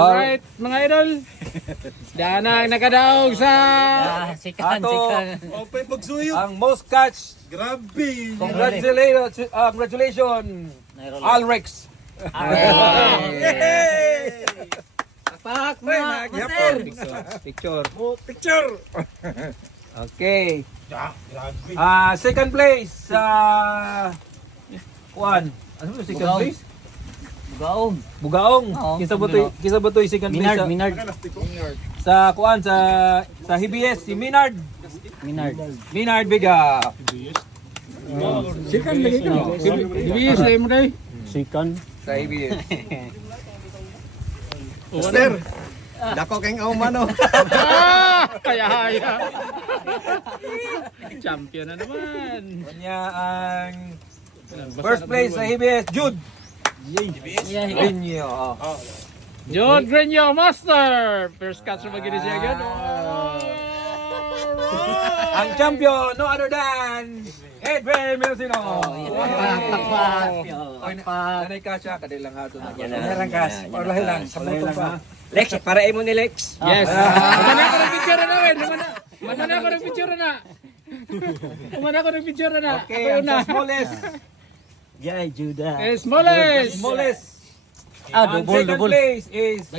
Alright, mga idol. Diyan ang nakadaog sa Sikan. Open pagsuyo. ang most catch. Grabe. Congratulations, Alrex. Pak, master. Picture. Picture. Okay. Grabe. Second place. Juan. Ano ba second Bugaong. place? Bugaong. Bugaong. Oo, Kisa butoy second place Minard. sa Kuan sa HBS si Minard. Minard Biga. Sikan lagi ka. Ibigay sa mo day. Sa HBS. Master. Dako kayong umano. Kaya. Champion na naman. Kanya ang first place sa HBS, Jude. Inyo. John Grenyo Master. First catch mo gini siya agad. Ang champion, no other than Edwin Melcino. Nanay ka siya, kadilang hato na. Meron kas. Parlahi lang. Sabay pa. Lex, para imo ni Lex. Yes. Mana ko ng picture na wen. Mana ko ng picture na. Mana ko ng picture na. Okay, Ako ang na. smallest. Jai Judah. Smallest. Smallest. Ah, Ang second place is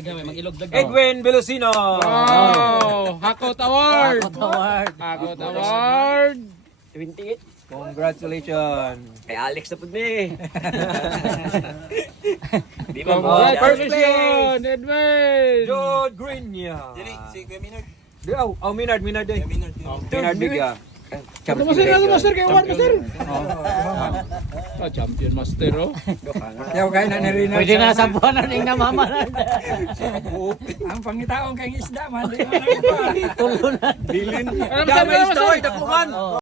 Edwin Velocino. Wow! Hakot Award! Award. Hakot Award! 28. Congratulations. Kay Alex na pud ni. Di ba Oh, first Congratulations, Edwin! Jude Greenya. Si Kuya Minard. Minard eh. Minard Biga. Ano master kay award master? Champion master oh. Yaw kayo na narinig. Pwede na sa buwan na ning namamanan. Ang pangitaon kayong isda man. Tulo na. Bilin. Ano Dami master? story, dakuhan.